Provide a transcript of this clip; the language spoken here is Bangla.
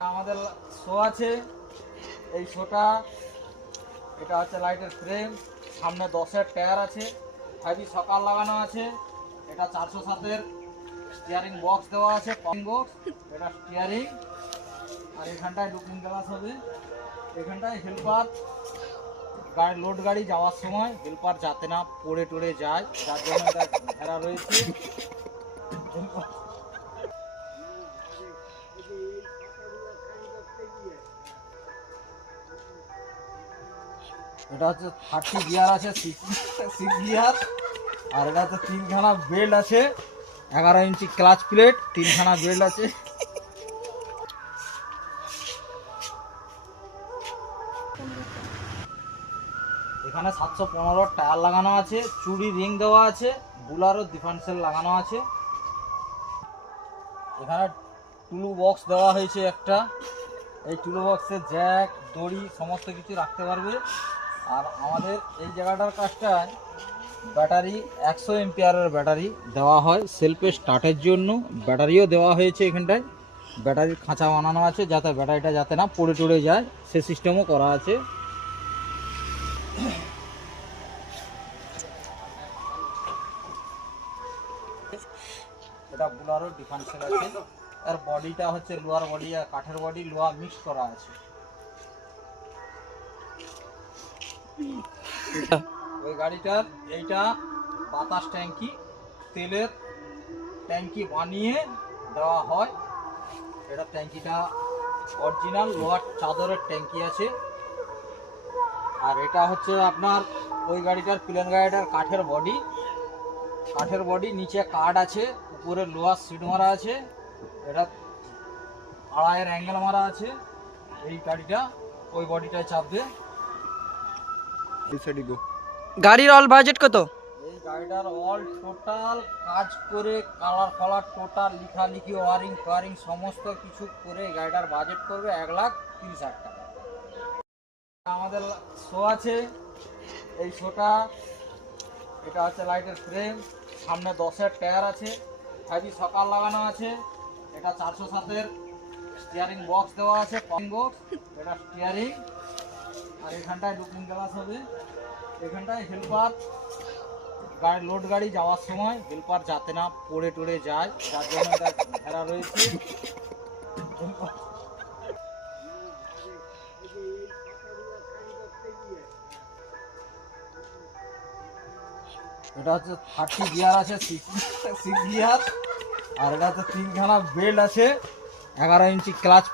আমাদের শো আছে। এই শোটা এটা হচ্ছে লাইটের ফ্রেম, সামনে 10-এর টায়ার আছে, হেভি সকাল লাগানো আছে। এটা 407-এর স্টিয়ারিং বক্স দেওয়া আছে, বক্স এটা স্টিয়ারিং। আর এখানটায় লুকিং গ্লাস হবে। এখানটায় হেল্পার গাড়ি, লোড গাড়ি যাওয়ার সময় হেল্পার যাতে না পড়ে টড়ে যায়, যার জন্য এটা ঘেরা রয়েছে। এটা হচ্ছে 30 গিয়ার আছে, 6 গিয়ার। আর এটা হচ্ছে 3খানা বেল্ট আছে, 11 ইঞ্চি ক্লাচ প্লেট, 3খানা বেল্ট আছে। এখানে 715 টায়ার লাগানো আছে, চুড়ি রিং দেওয়া আছে, বুলারও ডিফারেন্সিয়াল লাগানো আছে। এখানে টুলু বক্স দেওয়া হয়েছে একটা। এই টুলু বক্সে জ্যাক, দড়ি সমস্ত কিছু রাখতে পারবে। আর আমাদের এই জায়গাটার কাজটায় ব্যাটারি 100 এম্পিয়ারের ব্যাটারি দেওয়া হয় সেলফে স্টার্টের জন্য। ব্যাটারিও দেওয়া হয়েছে এখানটায়, ব্যাটারির খাঁচা বানানো আছে যাতে ব্যাটারিটা যাতে না পড়ে টড়ে যায়, সে সিস্টেমও করা আছে। এটা বুলারও ডিফারেন্সিয়াল আছে। আর বডিটা হচ্ছে লোহার বডি আর কাঠের বডি, লোহা মিক্স করা আছে। ওই গাড়িটার এইটা বাতাস ট্যাঙ্কি, তেলের ট্যাঙ্কি বানিয়ে দেওয়া হয়। এটা ট্যাঙ্কিটা অরিজিনাল লোহার চাদরের ট্যাঙ্কি আছে। আর এটা হচ্ছে আপনার ওই গাড়িটার, প্লেন গাড়িটার কাঠের বডি, কাঠের বডি, নিচে কাঠ আছে, উপরে লোহার সিট মারা আছে। এটা 2.5-এর অ্যাঙ্গেল মারা আছে। এই গাড়িটা ওই বডিটায় চাপবে। গাড়ির অল বাজেট কত? এই গাড়িটার অল টোটাল কাজ করে, কালার ফালার টোটাল লিখালিখি, ওয়ারিং সমস্ত কিছু করে গাড়িটার বাজেট করবে 1,30,000 টাকা। আমাদের শো আছে। এই শোটা এটা হচ্ছে লাইটের ফ্রেম, সামনে 10-এর টায়ার আছে, হেভি সকাল লাগানো আছে। এটা 407-এর স্টিয়ারিং বক্স দেওয়া আছে, বক্স এটা স্টিয়ারিং। আর এখানটায় লুকিং গ্লাস হবে। এখানটায় হেল্পার গাড়ি, লোড গাড়ি যাওয়ার সময় হেল্পার যাতে না পড়ে টড়ে যায়, যার জন্য এটা ঘেরা রয়েছে। এটা হচ্ছে 30 গিয়ার আছে, 6 গিয়ার। আর এটা হচ্ছে 3খানা বেল্ট আছে, 11 ইঞ্চি ক্লাচ।